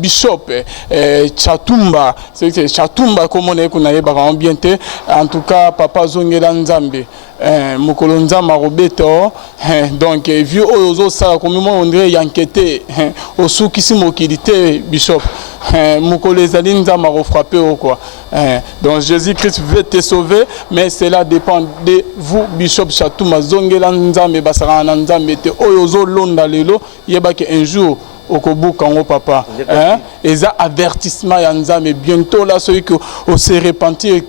Bishop Chatumba, c'est Chatumba comme on est qu'on a bien té. En tout cas, papa Zongela Nzambe, Mokolo Nzamba Roberto, donc vieux ozo ça comme on dirait yanketé, au soukisi mokilité Bishop, Mokolo Ezali Nzamba frappé ou quoi. Donc Jésus-Christ veut te sauver, mais cela dépend de vous, Bishop Chatumba Zongela Nzambe Basara Nzambe te ozo londa lelo, yeba que un jour Okobu Kango papa, et ça avertissement Yanza, mais bientôt là celui qui se repentir,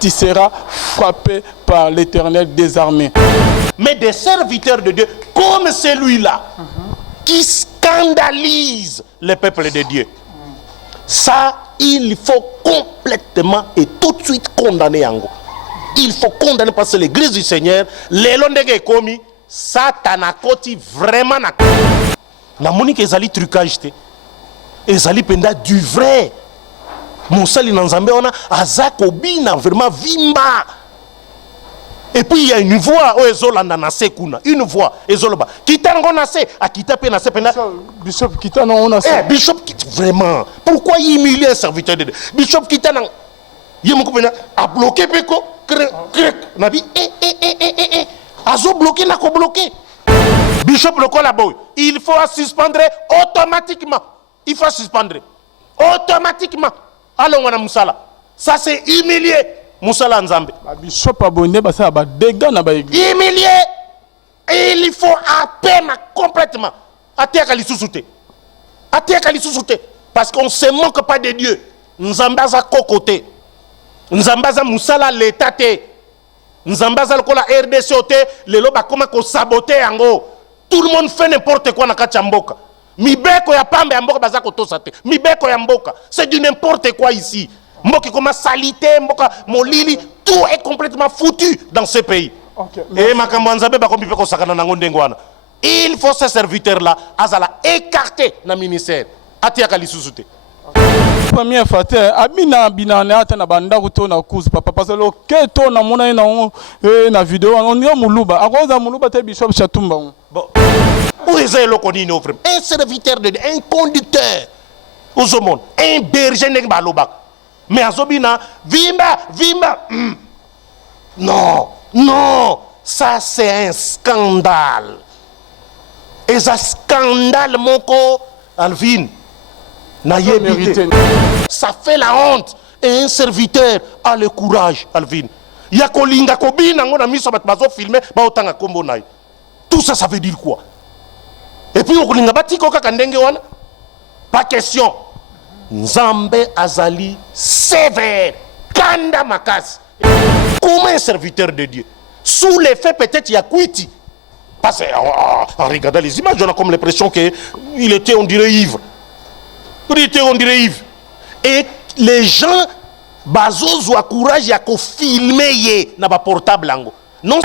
tu seras frappé par l'Éternel des armées. Mais des serviteurs de Dieu comme celui-là qui scandalise le peuple de Dieu, ça il faut complètement et tout de suite condamner Yango. Il faut condamner parce que l'Église du Seigneur, les londégués commis, Satan a côté vraiment na. Na monique ezali trucage te ezali penda du vrai mosali na nzambe ona azako bina vraiment vimba et puis il y a une voix o ezolanda na sekuna une voix ezoloba kitango na se akita pe na se penda Bishop kitana on a ça Bishop vraiment pourquoi il humilie un serviteur de Dieu Bishop kitana yemoko penda a bloqué peko na bi azo bloqué na ko bloqué Bishop le collabo, il faut suspendre automatiquement. Il faut suspendre automatiquement. Allons on a Moussala. Ça c'est humilié. Moussala Nzambe. Bishop abonné, ça va dégâts na ba église. Humilié. Et il faut à peine complètement. Atia kali sousouté. Atia kali sousouté. Parce qu'on se moque pas de Dieu. Nzambaza kokote. Nzambaza Moussala l'état te. Nzambaza le kola RDC ote. Le loba comment ko saboter yango. Tout le monde fait n'importe quoi dans Kachamboka. Mibeko ya pambe ya mboka bazako tosate. Mibeko ya mboka. C'est du n'importe quoi ici. Mboka comme salité, mboka molili, tout est complètement foutu dans ce pays. Okay. Et makamwanzabe ba kombi peko sakana nango ndengwana. Il faut ces serviteurs là azala écarter na ministère. Atia kali susute. Première fois abina bina na ata na banda kuto na kuzu papa parce que to na mona na vidéo on dirait muluba akoza muluba te Bishop Chatumba. Bon. Où est le connu un serviteur de Dieu, un conducteur au monde, un berger de balobak. Mais azobina vimba. Non, ça c'est un scandale. Et ça scandale mon co Alvin. Ça fait la honte. Et un serviteur a le courage, Alvin. Il y a kolinga kobina ngona miso bat bazo filmer ba otanga kombo nai. Tout ça, ça veut dire quoi? Et puis on kolinga batiko kaka ndenge wana. Pas question. Nzambe azali sévère. Kanda makas. Comme un serviteur de Dieu. Sous l'effet peut-être il y a Kwiti. Parce qu'en regardant les images, on a comme l'impression qu'il était, on dirait, ivre. Et les gens, bazozo a courage, ya ko filmer ye na ba portable ango. Non,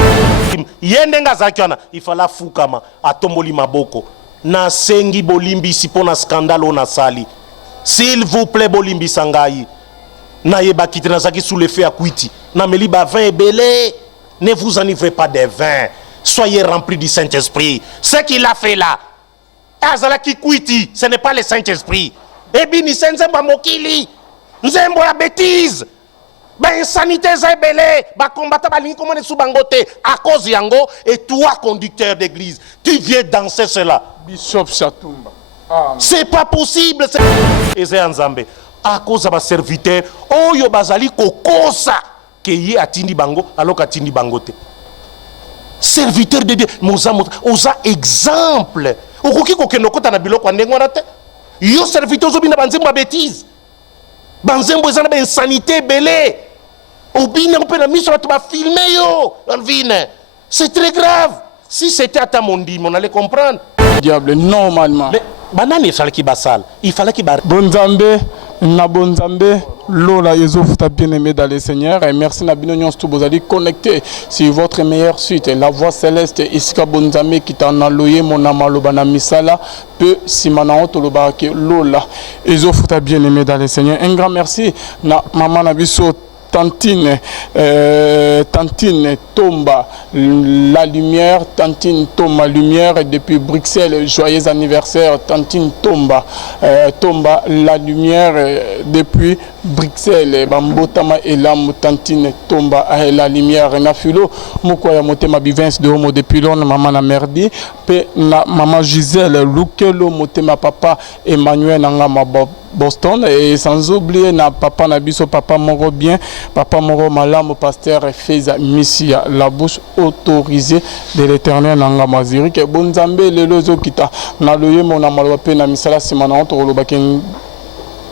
yendenga zakiana, il fallait fukama, atomboli maboko. Na sengi bolimbi sipona scandale na sali. S'il vous plaît, bolimbi sangai. Na yeba kitena zaki sous l'effet à Kwiti. Na meli ba vin et belé. Ne vous enivrez pas des vins. Soyez remplis du Saint-Esprit. Ce qu'il a fait là, azala ki Kwiti, ce n'est pas le Saint-Esprit. Et bien, ni senzemba mokili, nzembo ya bêtise, ba insanité zebele, ba combattre ba lingi comment sous bangote à cause yango et toi conducteur d'église, tu viens danser cela. Bishop Chatumba. C'est pas possible. Et c'est Nzambe à cause de ba serviteur, oyo bazali kokosa ke ye atindi bango alors qu'atindi bangote. Serviteur de Dieu, oza exemple. Okoki kokenokota na biloko ndengo na te. Yo serviteur zobina banzembo ba bêtise. Banzembo ezana ba insanité belé. Obina ko pena miso ba filmer yo. Alvin. C'est très grave. Si c'était à ta mondi, on allait comprendre. Diable normalement. Mais banane il fallait qu'il basal. Il fallait qu'il bar. Bonzambe, na bonzambe. Lola Yezouf t'a bien aimé dans le Seigneur et merci Nabino Nyons tout vous allez connecter sur votre meilleure suite la voix céleste Isika Bonzame qui t'a enloyé mon amalobana misala peu simana to lobarake Lola Yezouf t'a bien aimé dans le Seigneur un grand merci na maman Nabiso Tantine Tomba la lumière, Tantine Tomba lumière depuis Bruxelles, joyeux anniversaire Tantine Tomba Tomba la lumière depuis Bruxelles, Bambotama Elam Tantine Tomba la lumière Nafulo Mokoya Motema Bivens de Homo depuis l'on maman na merdi pe na maman Gisèle Lukelo Motema papa Emmanuel Nangama Boston et sans oublier na papa Nabiso papa Moro bien papa Moro Malam pasteur Feza Missia la bouche autorisée de l'Éternel Nangama Ziri que bonzambe lelo zo kita na loye mona malwa pe na misala simana on to lobaken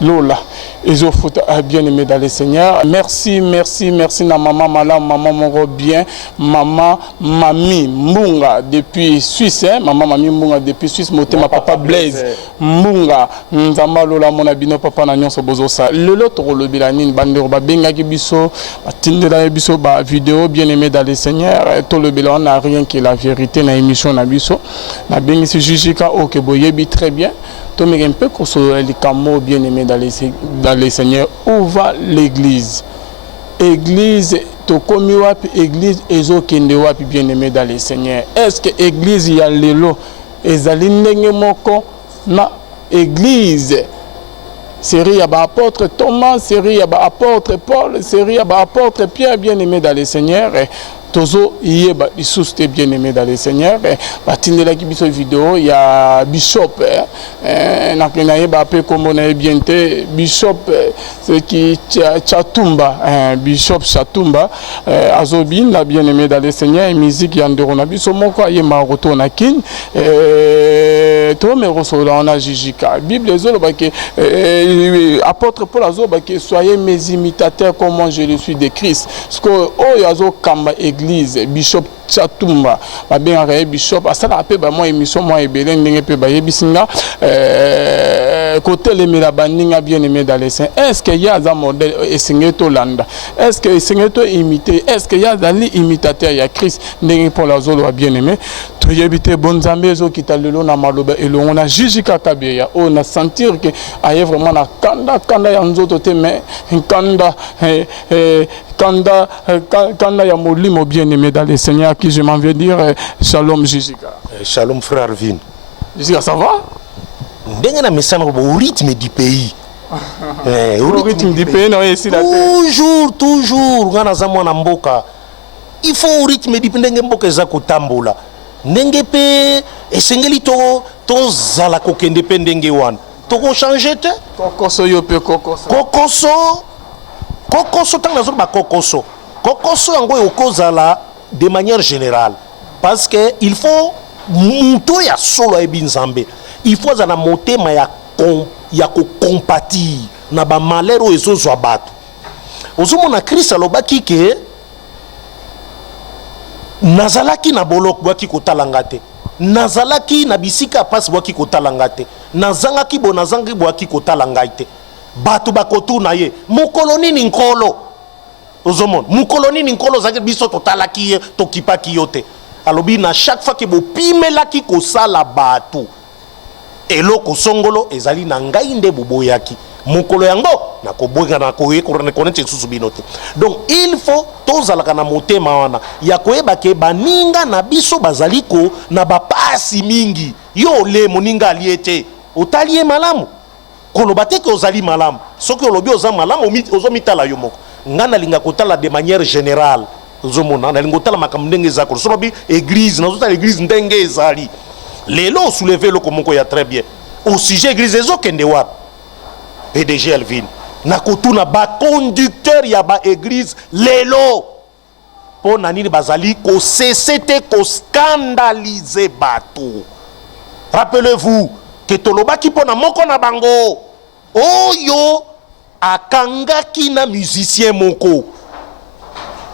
Lola, et je fout bien aimé dans le Seigneur. Merci na maman Malam, maman Moro bien, maman Mami Munga depuis Suisse, maman Mami Munga depuis Suisse, motema papa Blaise Munga, nzamba Lola mon abino papa na nyonso bozosa. Le l'autre le bilanine bandero ba benga ki biso, tindela biso ba vidéo bien aimé dans le Seigneur. Tout le bilan n'a rien que la vérité na émission na biso. Na bengi si jujika o ke boyebi très bien. Mais un peu comme les camo bien aimés dans les seigneurs, où va l'église? Église, tokomi wapi église, ezo kende wapi bien aimé dans les seigneurs. Est-ce que église y a lelo? Ezali ndenge moko na église. Série ya ba apôtre Thomas, série ya ba apôtre Paul, série ya ba apôtre Pierre bien aimé dans les seigneurs. Tozo yeba isuste bien aimé dans le Seigneur batindela ki biso vidéo ya bishop na kena yeba pe comme on est bien té bishop c'est qui Chatumba bishop Chatumba azobin la bien aimé dans le Seigneur musique ya ndorona biso moko yema rotona kin to me resola on a jijika Bible ezolo ba ke apôtre Paul azo ba ke soyez mes imitateurs comme moi je le suis de Christ parce que o yazo kamba église bishop Chatumba ba bien ré bishop asala pe ba moi émission moi ebele ndenge pe ba yebisinga côté les mirabaninga bien aimé dans les saints est-ce qu'il y a un modèle esengeto landa est-ce que esengeto imiter est-ce qu'il y a des imitateurs ya Christ ndenge pour la zolo bien aimé to yebite bonzambe zo kitalelo na maloba et on a jijika kabeya on a sentir que aye vraiment na kanda ya nzoto te mais kanda Kanda ya molimo bien aimé dans le Seigneur qui je m'en vais dire shalom Jijika. Shalom frère Vin. Jijika ça va? Ndenge na mesana au rythme du pays. Au rythme du pays non ici là. Toujours ngana za mwana mboka. Il faut au rythme du pays ndenge mboka za kotambola. Ndenge pe esengeli to zala ko kende pe ndenge wana. To ko changer te? Kokoso yo pe kokoso. Kokoso tant na zo ba kokoso yango okozala de manière générale parce que il faut muto ya solo e binzambe il faut za na motema ya ko compatir na ba malero ezozwa bato ozomona Christ alobaki ke nazalaki na bolok bwaki kotalanga te nazalaki na bisika passe bwaki kotalanga te nazangaki bonazangi bwaki kotalanga te bato bakotuna ye mukoloni ni nkolo ozomon mukoloni ni nkolo zaki biso totalaki ye tokipaki yote alobi na chaque fois que bopimelaki kosala bato eloko songolo ezali na ngai nde boboyaki mukolo yango na koboyanga na koyekorekonete susu binote donc il faut tozalaka na motema wana ya koyeba ke baninga na biso bazaliko na bapasi mingi yo le moninga aliete otalie malamu koloba te ke ozali malamu soki olobi oza malamu ozomitala yo moko ngana linga kotala de manière générale ozomona na linga kotala makambo ndenge ezako sobi église nazotala église ndenge ezali lelo soulever loko moko ya très bien au sujet église ezokende wapi PDG Elvin na kotuna ba conducteur ya ba église lelo po na nini bazali ko cesser te ko scandaliser bato rappelez-vous que tolobaki pona moko na bango oyo akangaki na musicien moko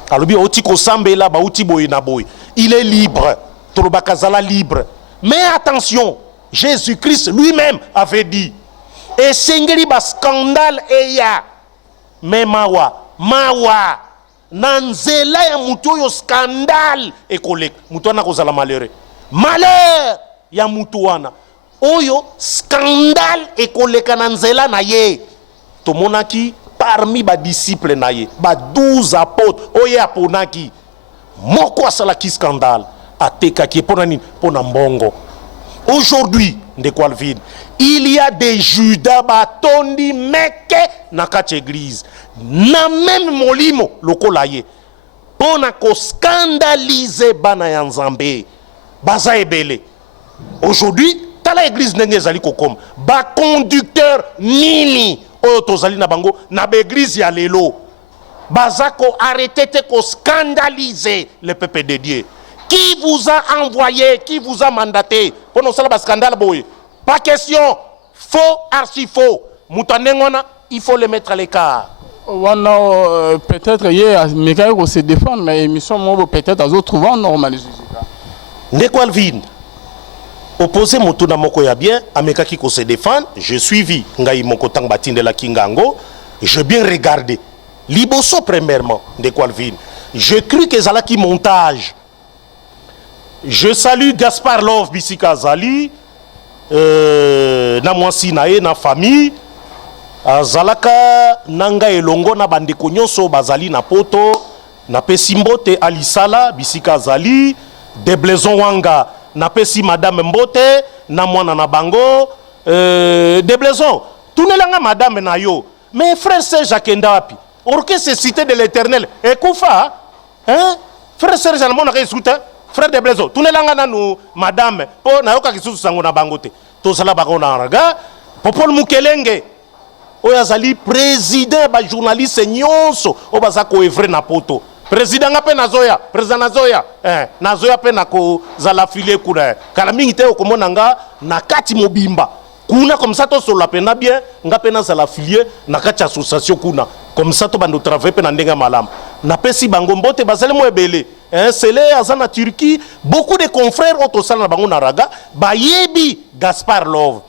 alobi oti ko sambela ba uti boy na boy il est libre tolobaka zala libre mais attention Jésus-Christ lui-même avait dit et sengeli ba scandale eya mais mawa na nzela ya mutu oyo scandale ekolek mutu wana kozala malheureux ya mutu wana oyo scandale ekoleka na nzela na ye tomonaki parmi ba disciples naye ba 12 apôtres oye aponaki moko asalaki scandale atekaki pona nini pona mbongo. Aujourd'hui ndeko Alvin, il y a des Judas batondi meke na kati église na même molimo lokola ye pona ko scandaliser bana ya Nzambe baza ebele. Aujourd'hui tala église ndenge ezali kokoma ba conducteur nini oyo tozali na bango na ba église ya lelo baza ko arrêter te ko scandaliser le peuple de Dieu. Qui vous a envoyé, qui vous a mandaté pour nous faire un scandale boy? Pas question, faux, archi faux. Moutanengona, il faut le mettre à l'écart. Peut-être hier, mais quand on se défend, mais ils sont peut-être à d'autres trouvant normal. Ndeko Alvin, opposé Mutuna moko ya bien, ameka ki ko se défendre, je suivi ngai moko tang batinde la kingango, je bien regardé. Liboso premièrement, Ndeko Alvin, je cru que zalaki montage. Je salue Gaspard Love Bisika Zali, na mwasi na ye na famille, zalaka nanga elongo na bandeko nyonso bazali na poto, na pesi mbote Alisala Bisika Zali, Deblaison Wanga na pesi madame mbote, na mwana na bango, Deblaison, tunelanga madame na yo, mais frère Serge akenda wapi? Orchestre cité de l'Éternel, ekoufa, hein? Frère Serge almona ka isuta? Frère de Blezo, tout le monde nous, madame, pour nayoka kisusu sango na bangote. Tout cela bakona raga, Popol Mukelenge, oyazali président ba journaliste nyonso, obazako evre na poto. Président ngape nazoya, président nazoya, nazoya pe nako zala filer kuna. Kala mingi te okomona nga na kati mobimba. Kuna comme ça to sola pena bien, nga pena zala filier na kati association kuna. Comme ça to bando travailler pe na ndenga malam. Na pesi bango mbote bazale mo ebele. C'est là en Turquie, beaucoup de confrères au Tosal na bango na raga, bayebi Gaspard Love.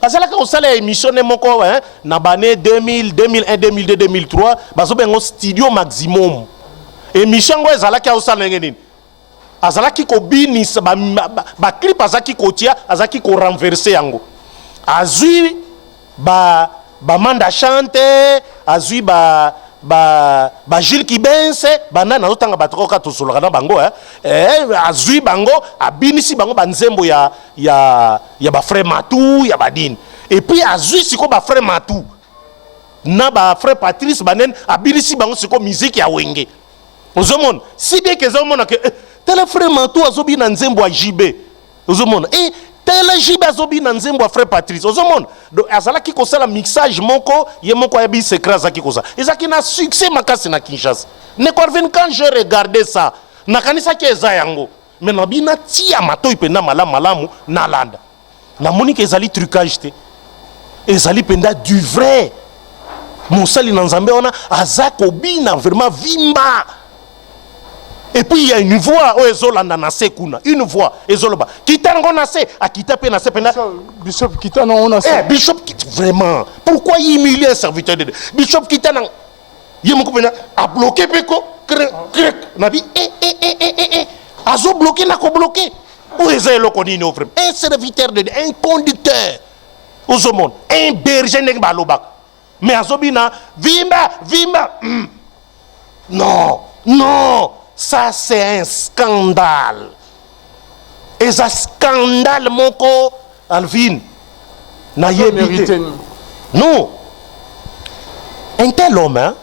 Azala ka osala émission ne moko na bané 2000, 2001, 2002, 2003, bazo bengo studio maximum. Émission ngo ezala ka osala ngeni. Azala ki ko bini ba clip azaki ko tia, azaki ko renverser yango. Azui ba manda chante, azui ba Gilles Kibense banana otanga batroka to soloka na bango azui bango abinisi bango banzembo ya ba frère Matou ya badine et puis azui siko ba frère Matou na ba frère Patrice banen abinisi bango siko musique ya wenge ozomona si bien que ozomona que tel frère Matou azobi na nzembo ya JB ozomona tel JB azobi na nzembo ya frère Patrice ozomona donc azala ki kosala mixage moko ye moko ya bi secret azaki kosa ezaki na succès makasi na Kinshasa ne Corvin quand je regardais ça na kanisa ki eza yango mais na bina tia matoi penda malamu na landa na monique ezali trucage te ezali penda du vrai mosali na Nzambe ona azako bina vraiment vimba. Et puis il y a une voix où ezolanda na sekuna, une voix ezoloba. Kitango na se, akita pe na se pena. Bishop Kitana on a se. Bishop vraiment. Pourquoi il humilie un serviteur de Dieu? Bishop Kitana yemoko pena a bloqué peko krek nabi azo bloqué na ko bloqué. Où ezelo konini au frère? Un serviteur de Dieu, un conducteur. Au monde, un berger nek balobak. Mais azobina vimba. Non. Ça c'est un scandale. Et ça scandale moko Alvin. Na yebite. Non. Un tel homme, hein,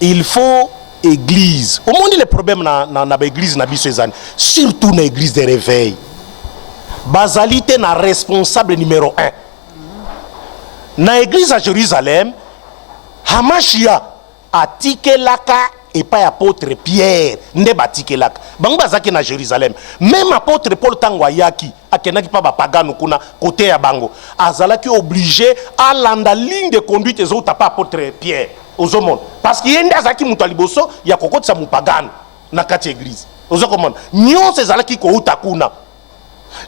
il faut église. Au monde les problèmes na église na biso ezani, surtout na église de réveil. Bazalité na responsable numéro 1. Na église à Jérusalem, Hamashia atikelaka et pas apôtre Pierre ne batikelaka bango bazaki na Jérusalem, même apôtre Paul tango ayaki akenaki pa ba pagano kuna côté ya bango azalaki obligé à landa ligne de conduite ezota pa apôtre Pierre ozomona parce que yende azaki mutu liboso ya kokotisa mupagano na kati église ozokomona nyonso ezalaki ko uta kuna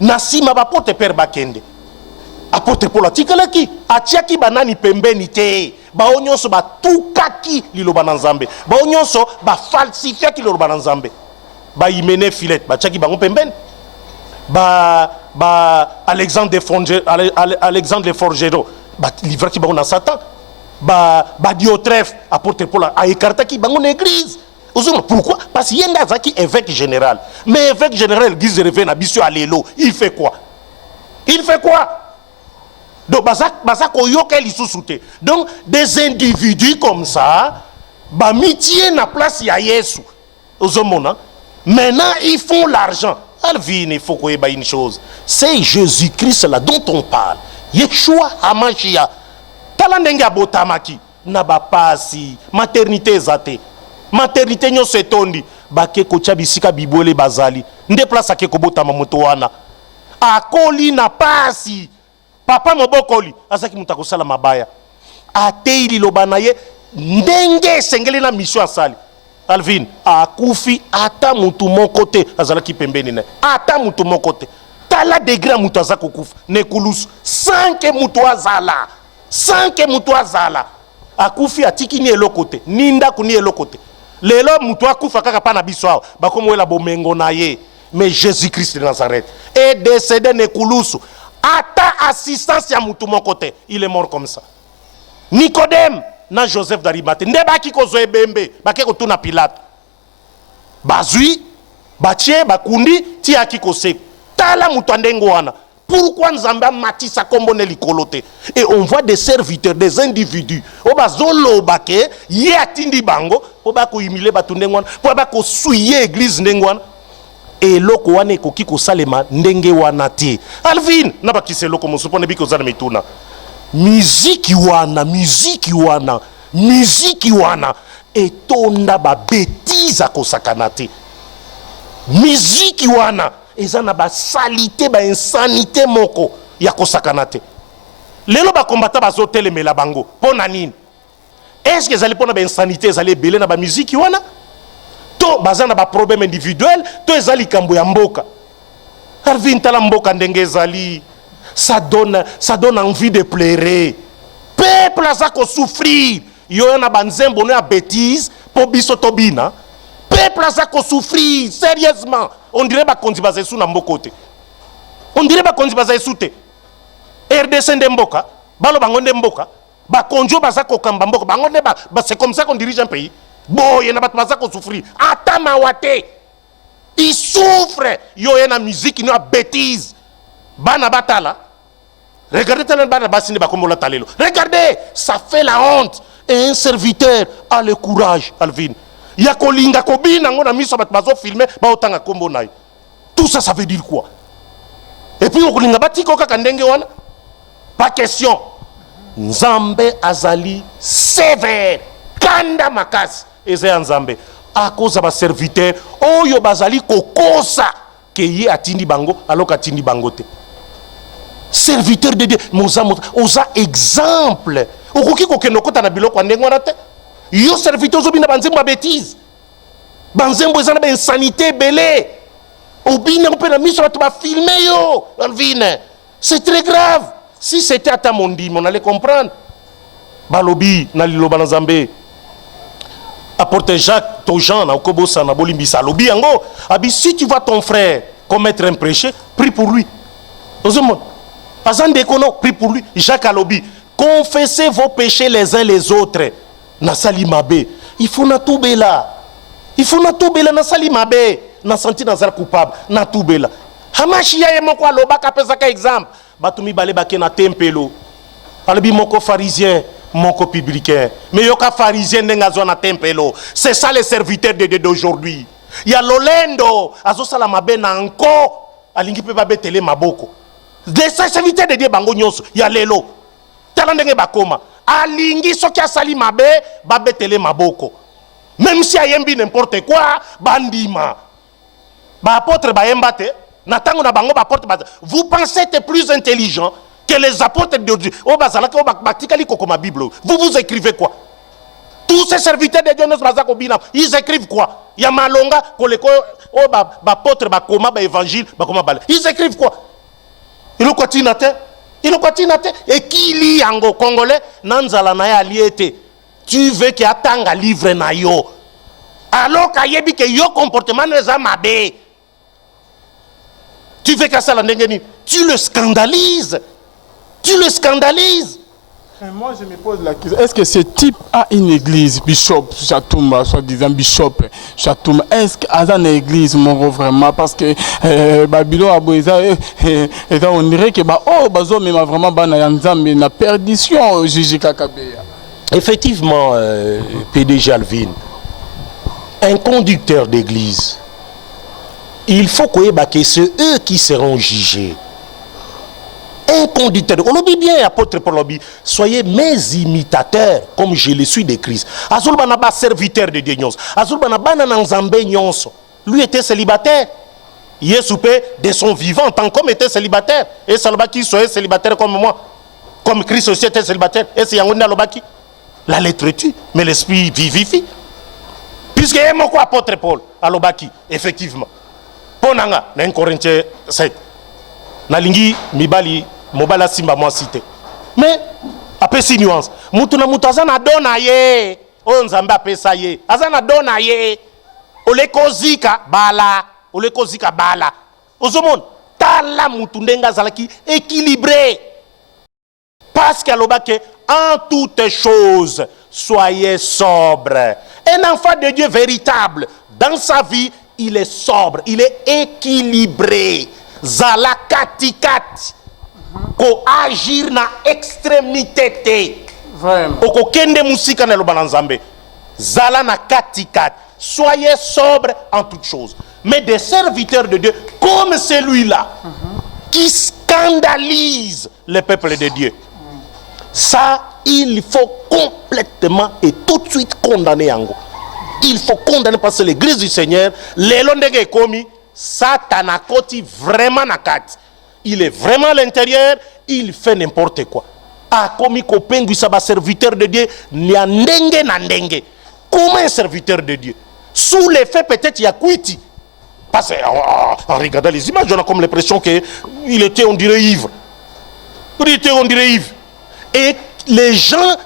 na sima ba apôtre Pierre bakende apôtre Paul atikelaki atiaki banani pembeni te bao nyonso batukaki liloba na Nzambe bao nyonso bafalsifiaki liloba na Nzambe baimene filet batiaki bango pembeni Alexandre de Forgero balivraki bango na Satan Diotrephe, apôtre Paul, a écarté qui bangon église. Pourquoi? Parce qu'il y a un évêque général. Mais évêque général, l'église revient à Bissou à l'élo. Il fait quoi? Donc, donc, des individus comme ça, mitié na place ya Yesu. Maintenant, ils font l'argent. Alvin, il faut qu'on ait une chose. C'est Jésus-Christ là dont on parle. Yeshua Hamashia. Talandenga botamaki. Naba pasi. Maternité zate. Maternité nyo setondi. Bake kocha bisika bibwele bazali. Nde place ake kobotama moto wana. Akoli na pasi. Papa mobokoli. Azaki mutakosala mabaya. Ateili lobanaye. Ndenge sengeli na mission asali. Alvin, akufi ata mutu mon côté azala ki pembeni ne. Ata mutu mon côté. Tala degré mutu azako kufa ne kulus sans que mutu azala. Sans que mutu azala. Akufi atiki ni elo côté. Ninda kuni elo côté. Lelo mutu akufa kaka pa na biso awa. Bakomo la bomengo na ye. Mais Jésus-Christ de Nazareth est décédé ne kulus. Ata assistance ya mutu mon côté. Il est mort comme ça. Nicodème na Joseph d'Arimathée nde baki kozwe bembe bake kotuna Pilate bazui batie bakundi ti aki kose tala mutu ndengo wana. Pourquoi Nzamba matisa kombo ne likolote? Et on voit des serviteurs, des individus obazolo bake ye atindi bango po bako imile batu ndengo wana po bako suye église ndengo wana et loko wana ekoki kosalema ndenge wana te. Alvin na bakise loko mosopone biko zana mituna. Musique wana etonda ba bêtise a kosakanate. Musique wana ezana ba salité ba insanité moko ya kosakanate. Lelo ba kombata bazo telemela bango pona nini? Est-ce que ezali pona ba insanité ezali belé na ba musique wana? To bazana ba problème individuel, to ezali kambo ya mboka. Arvin tala mboka ndenge ezali. Ça donne envie de pleurer. Peuple a ça qu'on souffrir. Yo na banzembo na bêtise pour biso tobina. Peuple a ça qu'on souffrir sérieusement. On dirait ba konzi bazesu na mbokote. On dirait ba konzi bazesu te. RDC ndemboka, balo bango ndemboka, ba konjo baza ko kamba mboka, bango ne ba c'est comme ça qu'on dirige un pays. Boye na bato baza ko souffrir. Atama wate. Il souffre. Yo na musique na bêtise. Bana batala. Regardez, ça fait la honte. Et un serviteur a le courage, Alvin. Tout ça, ça veut dire quoi? Et puis, pas question. Nzambe azali sévère. Kanda makas. Et c'est Nzambe. À cause de ma serviteur, oh yo bazali kokosa. Que ye atindi bango, alors qu'atindi bangote. Serviteur de Dieu, osa exemple. Okoki kokenoko ta na biloko ndengo na te. Yo serviteur zobina banzembo ba bêtise. Banzembo ezana ba insanité belé. Obina ko pena miso ba filmer yo. Alvin. C'est très grave. Si c'était à ta mondi, on allait comprendre. Balobi na liloba na Nzambe. Apporte Jacques Tojan na okobosa na bolimbisa lobi yango. Abi si tu vois ton frère commettre un péché, prie pour lui. Ozomon. Prie pour lui. Jacques Alobi. Confessez vos péchés les uns les autres. Nasali mabe. Il faut na toubela. Il faut na toubela nasali mabe. Na senti nazar coupable. Na toubela. Hamashia ye moko aloba kapesa ka exemple. Batumi bale bake na tempelo. Alobi moko pharisien, moko publicain. Mais yoka pharisien nengazo na tempelo. C'est ça les serviteurs de Dieu d'aujourd'hui. Ya lolendo azo sala mabe na anko alingi pe ba betele maboko. Des serviteurs de Dieu bango nyonso ya lelo tala ndenge bakoma alingi soki asali mabe babetele maboko même si ayembi n'importe quoi bandima ba apôtre ba yembate na tango na bango ba apôtre ba vous pensez être plus intelligent que les apôtres de Dieu o bazala ko batikali kokoma Bible vous écrivez quoi? Tous ces serviteurs de Dieu ils écrivent quoi? Ya malonga koleko o ba apôtre ba koma ba évangile ba koma bale ils écrivent quoi? Il continue. Et qui lit en congolais nanzala na ya liete. Tu veux qu'il attende un livre na yo. Alors qu'il que yo comportement les amabe. Tu veux que ça la ndengeni. Tu le scandalises. Moi, je me pose la question, est-ce que ce type a une église, Bishop Chatoumba, soi-disant Bishop Chatoumba, est-ce qu'il a une église, mon vraiment, parce que Babylon Aboisa, on dirait que Bazo m'a vraiment na perdition, Gigi Kakabeya. Effectivement, PDG Alvin, un conducteur d'église, il faut que c'est eux qui seront jugés. Un conducteur, on oublie bien, apôtre Paul Lobby, soyez mes imitateurs, comme je le suis de Christ. Azul Banaba, serviteur de Dieu. Azul Banaba, lui était célibataire. Il est soupé de son vivant, tant qu'homme était célibataire. Et Salba qui soit célibataire comme moi, comme Christ aussi était célibataire. Et c'est Yangouna Lobaki. La lettre tue, mais l'esprit vivifie. Puisque il y a quoi, apôtre Paul, à Lobaki, effectivement. Ponanga, dans 1 Corinthiens 7. Nalingi, Mibali, Mobala Simba, moi cité. Mais, après 6 nuances. Moutuna Moutazana dona ye. On zamba pesa ye. Azana dona ye. Olekozika bala. Olekozika bala. Ozomon, tala moutundenga zalaki équilibré. Parce qu'à l'obake, en toutes choses, soyez sobre. Un enfant de Dieu véritable, dans sa vie, il est sobre, il est équilibré. Zala katikat ko agir na extrémité te. Vraiment. Oko kende musika na loba nzambe. Zala na katikat. Soyez sobre en toutes choses. Mais des serviteurs de Dieu comme celui-là qui scandalise le peuple de Dieu. Ça, il faut complètement et tout de suite condamner Yango. Il faut condamner parce que l'église du Seigneur, les londege komi, Satan koti vraiment nakat. Il est vraiment à l'intérieur, il fait n'importe quoi. Ah, comme il copengu ça serviteur de Dieu, nyandenge nandenge. Comment un serviteur de Dieu? Sous l'effet peut-être il y a quiti. Parce qu'en regardant les images, on a comme l'impression qu'il était, on dirait, ivre. Il était, on dirait, ivre. Et les gens,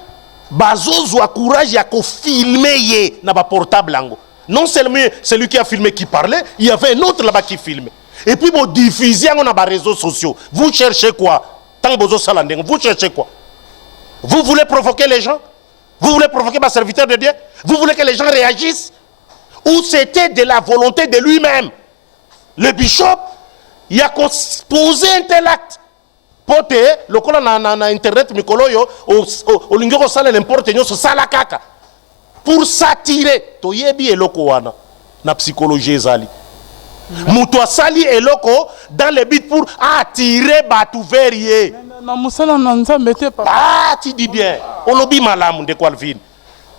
bazozo a courage, il y a qu'au filmer na ba portable ango. Non seulement celui qui a filmé qui parlait, il y avait un autre là-bas qui filmait. Et puis vous diffusez on a les réseaux sociaux. Vous cherchez quoi? Tant que vous cherchez quoi? Vous voulez provoquer les gens? Vous voulez provoquer ma serviteur de Dieu? Vous voulez que les gens réagissent? Ou c'était de la volonté de lui-même? Le bishop, il a posé un tel acte. Pote, le col na internet mikolo yo au lingero sale n'importe nyo sala kaka. Pour s'attirer, toyebi eloko wana na psychologie ezali. Muto asali eloko dans le but pour attirer batu verie. Na musala na nzambe te papa. Ah, tu dis bien. Olobi malamu de Kwalvin.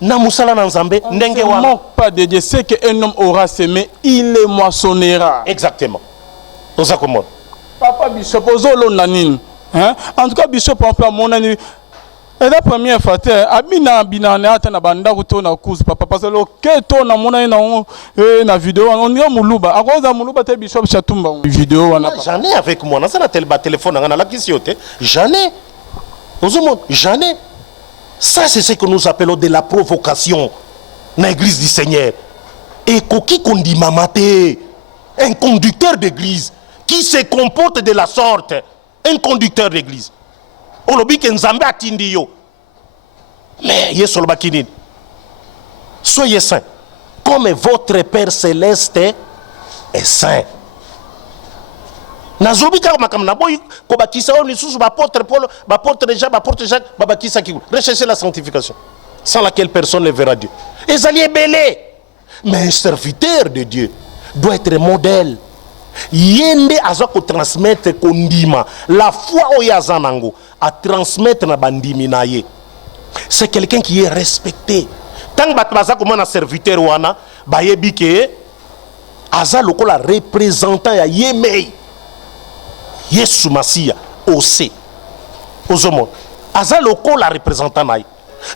Na musala na nzambe ndenge wana. Ne manque pas de Dieu, c'est qu'un homme aura semé, il le moissonnera. Exactement. Oza comment? Papa Bishop ozolo nanine. Hein? En tout cas, Bishop, on peut mon ami. Et la première fois, Abina Binane na banda kuto na cause papa parce que le keto na mona na vidéo on y a muluba à cause de muluba te Bishop Chatoumba vidéo wana. J'en ai avec moi, na téléphone na la kisiote. J'en ai. J'en ai. Ça c'est ce que nous appelons de la provocation dans l'église du Seigneur. Et koki kondi mamate, un conducteur d'église qui se comporte de la sorte, un conducteur d'église. Olobi ke nzambe atindi yo. Mais yeso lobakinin. Soyez saints comme votre Père céleste est saint. Nazobi ka makam na boy ko bakisa on isusu ba apôtre Paul, ba apôtre Jacques, ba bakisa ki. Recherchez la sanctification sans laquelle personne ne verra Dieu. Ezali belé. Mais un serviteur de Dieu doit être modèle. Yende aza ko transmettre kondima la foi oyazanango à transmettre na bandimi na ye. C'est quelqu'un qui est respecté. Tant bat baza comme un serviteur wana ba yebi ke aza lokola représentant ya yemei Yesu Masia ose ozomo aza lokola représentant na ye.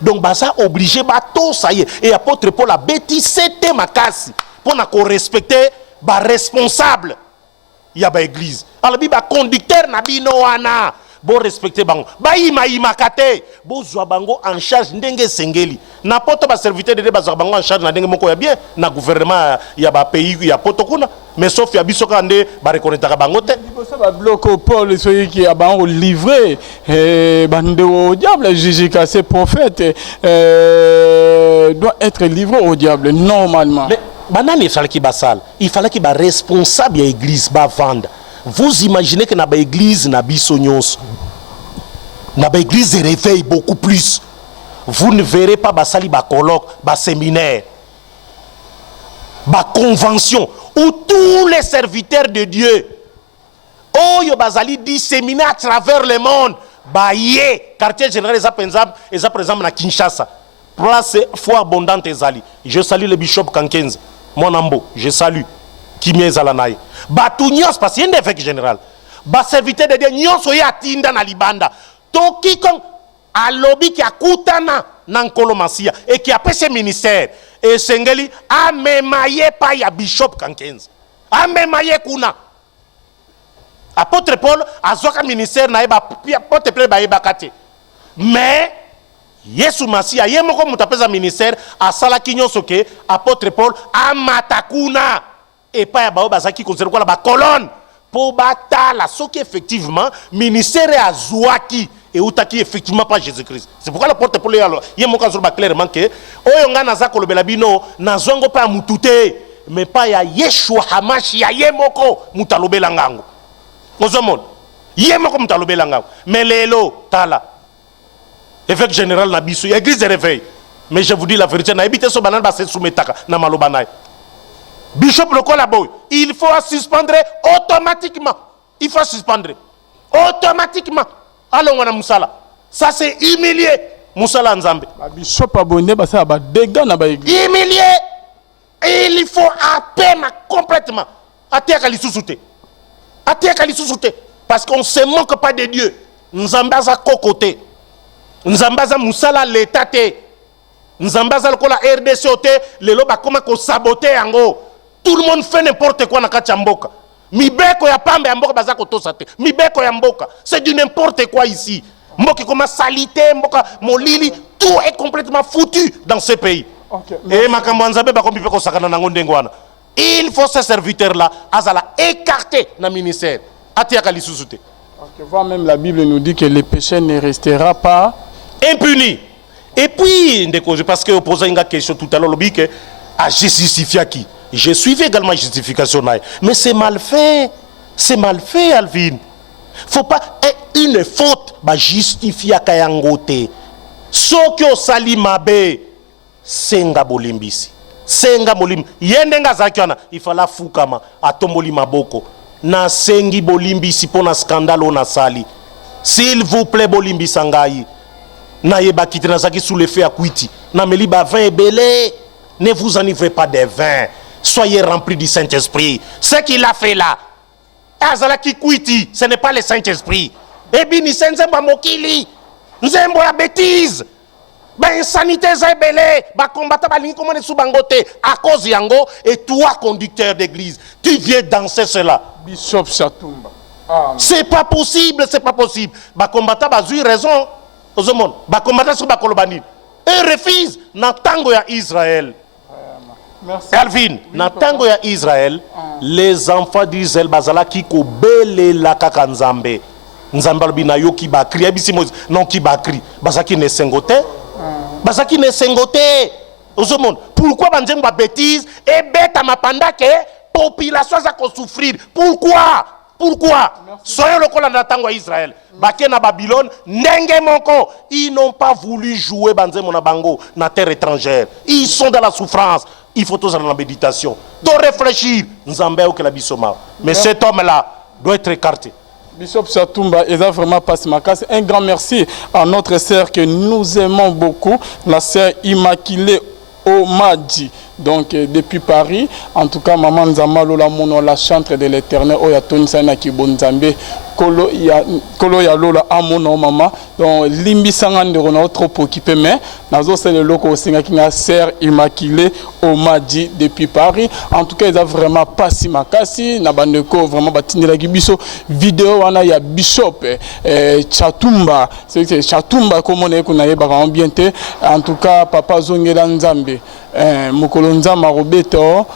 Donc baza obligé ba to ça y est et apôtre Paul a bêti c'était makasi pour na ko respecter ba responsable. Il y a ba église. Alors bi ba conducteur na bino wana bo respecter bango ba ima kate bo zwa bango en charge ndenge sengeli na poto ba serviteur de ba zwa bango en charge na ndenge moko ya bien na gouvernement ya ba pays ya poto kuna mais sauf ya biso kande ba reconnaître bango te ça va bloquer Paul celui qui a bango livré bande au diable Jésus cassé prophète doit être livré au diable normalement. Mais banane il fallait qu'il ba responsable ya église ba vendre. Vous imaginez que na ba église na biso nyonso na ba église réveille beaucoup plus. Vous ne verrez pas basali ba colloque, ba séminaire, ba convention où tous les serviteurs de Dieu oyo bazali disséminés à travers le monde ba yé quartier général eza par exemple na Kinshasa place foi abondante ezali. Je salue le bishop Kankenza mon ambo, je salue Kimie Zalanai batu nyos parce qu'il y a un évêque général ba serviteur de Dieu nyos oya tinda na libanda toki kon alobi ki akutana na nkolo masia et qui a pris ce ministère et sengeli amemaye pa ya bishop Kankenza amemaye kuna apôtre Paul azoka ministère na eba apôtre Paul ba eba kate mais Yesu masia ye moko mutapeza ministère asala kinyoso ke apôtre Paul amatakuna et pas ya ba bazaki considéré quoi la ba colonne pour batala ce qui effectivement ministère azwaki et utaki effectivement pas Jésus-Christ. C'est pourquoi l'apôtre Paul ye moko azolo ba clairement que oyo nga naza kolobela bino nazongo pa mutute mais pas ya Yeshua Hamashi ya ye moko mutalobela ngango. Ozomon ye moko mutalobela ngango mais lelo tala évêque général na biso église de réveil mais je vous dis la vérité na ebité so banana ba se soumetaka na maloba na bishop lokola boy il faut suspendre automatiquement il faut suspendre automatiquement allons na musala ça c'est humilier musala nzambe bishop abonné ba ça ba dégâts na ba église humilier et il faut apema complètement ateka lisusuté parce qu'on se moque pas de Dieu nzambe za kokoté nzambaza musala l'état te nzambaza lokola RDC te lelo ba koma ko saboter yango tout le monde fait n'importe quoi na kati ya mboka mibeko ya pambe ya mboka baza ko tosa te mibeko ya mboka c'est du n'importe quoi ici mboka koma salité mboka molili tout est complètement foutu dans ce pays okay, et makambo nzambe ba kombi pe ko sakana nango ndengwana il faut ce serviteur là azala écarté na ministère atiaka lisusu te okay, voir même la Bible nous dit que le péché ne restera pas impuni. Et puis, parce que vous posez une question tout à l'heure, que à justifier qui je suivais également la justification. Mais c'est mal fait. C'est mal fait, Alvin. Faut pas une faute, bah justifier kayangote. Sokyo sali mabe, senga bolimbisi. Senga bolim. Yendenga zakiana, il fallait fukama, atomboli maboko. Na sengi bolimbisi pona scandale na sali. S'il vous plaît, bolimbisi sangai. Na yeba kitrazaki sous l'effet à kuiti. Na meliba vin et belé. Ne vous enivrez pas des vins. Soyez remplis du Saint-Esprit. Ce qu'il a fait là. Azala ki kuiti. Ce n'est pas le Saint-Esprit. Et bien, c'est nzembo mokili. Nzembo ya bêtise. Ba insanité za belé. Ba combattant ba lingi komone sous bangote. À cause yango. Et toi, conducteur d'église, tu viens danser cela. Bishop Chatumba. C'est pas possible, c'est pas possible. Ba combattant ba zui raison. Ozomon, ba combattant sur ba kolobani. Et refuse na tango ya Israël. Merci. Alvin, na tango ya Israël, les enfants d'Israël bazala ki ko bele la kaka nzambe. Nzambe albina yo ki ba kri abisi Moïse non ki ba kri. Bazaki ne sengote. Bazaki ne sengote. Ozomon, pourquoi banzem ba bêtise et bête ma panda que population za ko souffrir. Pourquoi? Soyez le col en tango à Israël. Baké na Babylone, ndenge monko, ils n'ont pas voulu jouer banze mona bango na terre étrangère. Ils sont dans la souffrance. Il faut tous dans la méditation. De réfléchir. Nzambe ou que la bisoma. Mais cet homme-là doit être écarté. Bishop Chatumba, il a vraiment passé ma casse. Un grand merci à notre sœur que nous aimons beaucoup, la sœur Immaculée Omadji. Donc depuis Paris, en tout cas, maman Nzamalo la mono la chantre de l'Éternel, Oya Tony Sana Kibonzambe, Kolo ya lola amono mama. Donc limbi sangande rona trop occupé mais nazo c'est le loco singa kinga sœur Immaculée Omadi depuis Paris. En tout cas, ils ont vraiment passé ma casse. Nabandeko vraiment batini la biso vidéo wana ya Bishop Chatumba. C'est Chatumba comme on est qu'on a vraiment bien té. En tout cas, papa Zongela Nzambe. Mokolo Nzamba Robeto.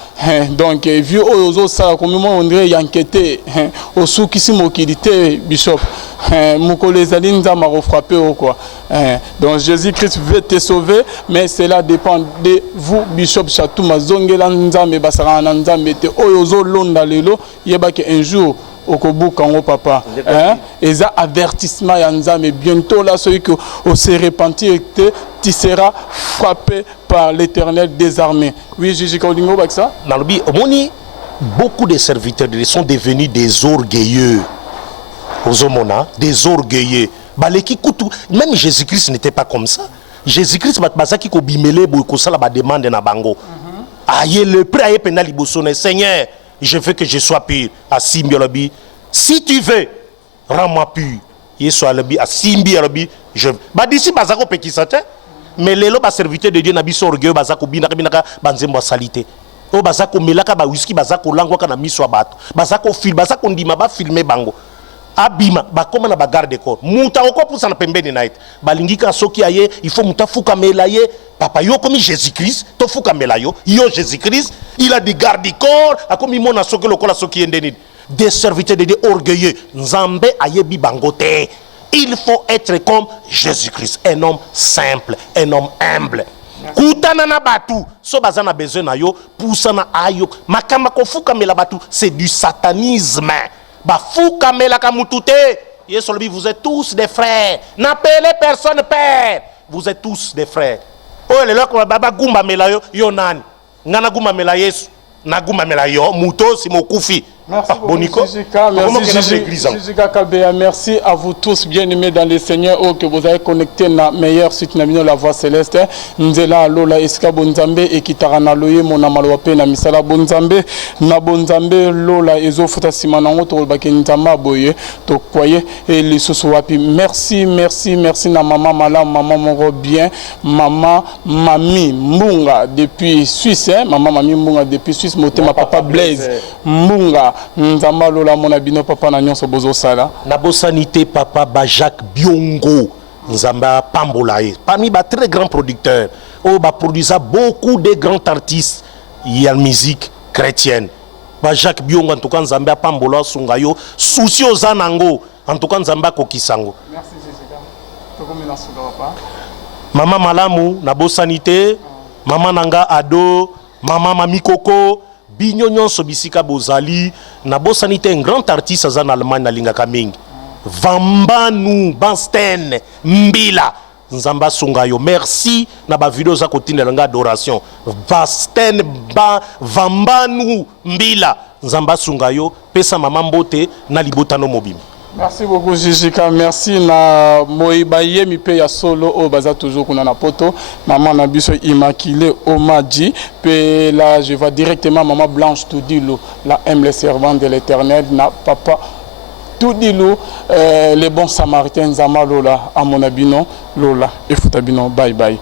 Donc vieux ozo ça comme on dirait yanketé. Osukisi mokilité Bishop. Mokolo ezali Nzamba refrappé ou quoi. Donc Jésus-Christ veut te sauver, mais cela dépend de vous, Bishop Chatumba Zongela Nzambe basara Nzambe te oyozo londa lelo yeba que un jour okobuka ngo papa et ça avertissement ya Nzambe bientôt là celui que au se repentir tu seras frappé par l'Éternel des armées. Oui, Jésus Kolingo baksa nalobi omoni beaucoup de serviteurs sont devenus des orgueilleux. Ozomona des orgueilleux. Baleki kutu même Jésus-Christ n'était pas comme ça. Jésus-Christ bazaki ko bimele boy ko sala ba demande na bango. Aye le prêt aye pena libosone Seigneur, je veux que je sois pur. A simbi alobi, si tu veux, rends-moi pur. Yesu alobi a simbi alobi, je ba d'ici bazako pekisa te. Mais lelo ba serviteur de Dieu na biso orgueilleux bazako binaka banzembo salité. O bazako melaka ba whisky bazako langwa kana miso bato. Bazako film bazako ndima ba filmer bango. Abima bakoma na bagarde corps muta oko pusa na pembeni na ite balingika soki aye il faut muta fuka melaye papa yo comme Jésus-Christ to fuka melayo yo Jésus-Christ il a des garde corps akomi mona soki lokola soki endeni des serviteurs de Dieu orgueilleux nzambe ayebi bangote. Il faut être comme Jésus-Christ, un homme simple, un homme humble. Kutana na batu so bazana besoin na yo pusana ayo makamba ko fuka mela batu c'est du satanisme. Bafouka melaka mutute. Yesu lobi vous êtes tous des frères. N'appelez personne père. Vous êtes tous des frères. Oh le loko baba gumba melayo yo nani. Ngana gumba mela Yesu. Na gumba mela yo muto si mokufi. Merci beaucoup, Jijika. Merci, Jijika Kabea. Merci à vous tous, bien-aimés dans le Seigneur, que vous avez connecté na meilleure suite na la voix céleste. Nzela lola eska bonzambe et kitarana loye mona malwape na misala bonzambe na bonzambe lola ezo futa simana ngoto bake nzamba boye to koye et les sosowapi. Merci na maman malam maman moro bien maman mami Mbunga depuis Suisse maman mami Mbunga depuis Suisse motema papa Blaise Mbunga Nzamba lola mona bino papa na nyonso bozo sala na bosanité papa Bajak Biongo Nzamba Pambolaye parmi ba très grands producteurs ba produisa beaucoup de grands artistes y a musique chrétienne Bajak Biongo en tout cas Nzamba Pambola sungayo souci ozanango en tout cas Nzamba kokisango. Merci Jessica tokomela suka papa mama malamu na bosanité mama nanga ado mama mamikoko Bignon nyonso bisika bozali na bosanité un grand artiste en Allemagne na lingaka mingi Vambanu Bansten Mbila Nzamba Sungayo merci na ba vidéo za kotinela nga adoration Bansten Vambanu Mbila Nzamba Sungayo pesa mama mbote na libotano mobimi. Merci beaucoup Jijika, merci na Moïba Yemi pe ya solo o baza toujours kuna na poto maman na biso Immaculée Omadi pe là je vais directement maman Blanche Toudilou la humble servante de l'Éternel na papa Toudilou les bons samaritains Zama Lola à mon abino Lola et Futabino bye bye.